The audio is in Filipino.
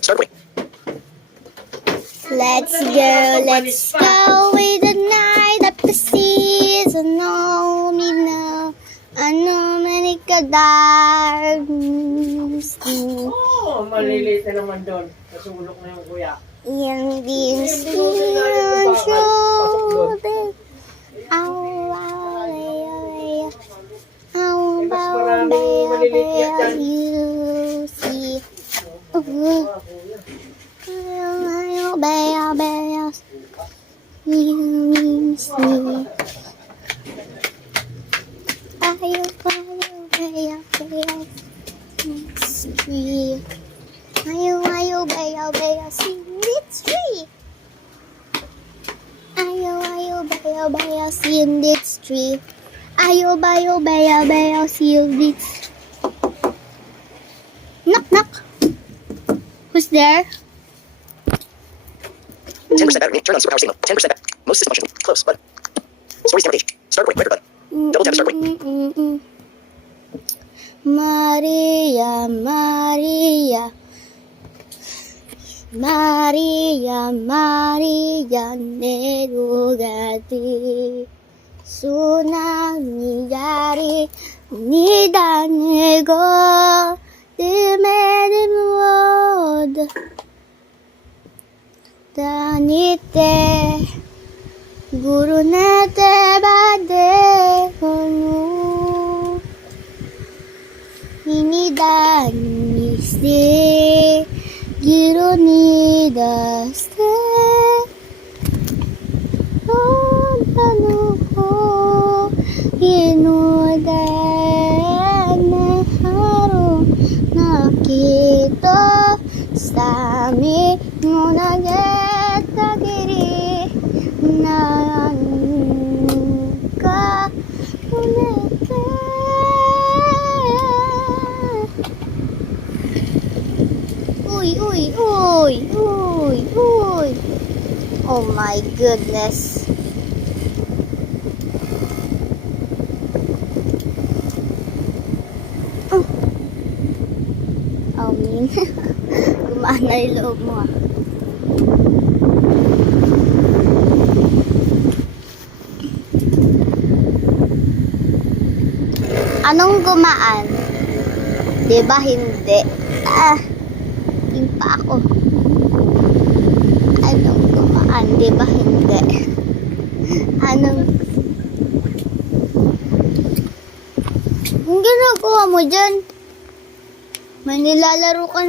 Start quick. Let's go with the night of the season. No, me no. Ano man ikadarms. Oh, maliliit na naman doon. Nasulok na yung kuya. Yan din siya. Mas maraming maliliit yan. You see. In this tree. Ayo bayo baya baya silvits. Knock knock. Who's there? 10% battery. Turn on superpower signal. 10% back. Most system function. Close button. Story standard page. Start quick. Record button. Double tap to start quick. Maria, Maria. Maria, Maria, 내로가디 소나미야리 니다 내고 뜸에는 못 다니때 구르네때 바데 건우 이니다 니세 기로니다스테 온다누호 이노다네 하루 나키토 사미 모나게타기리 난가 보내게 Uy, uy, uy, uy, uy. Oh my goodness. Oh, mean. Gumana yung loob mo ah. Anong gumaan? Diba hindi? Pa ako. Anong gumaan? Diba hindi? Anong ginagawa mo dyan? May nilalaro ka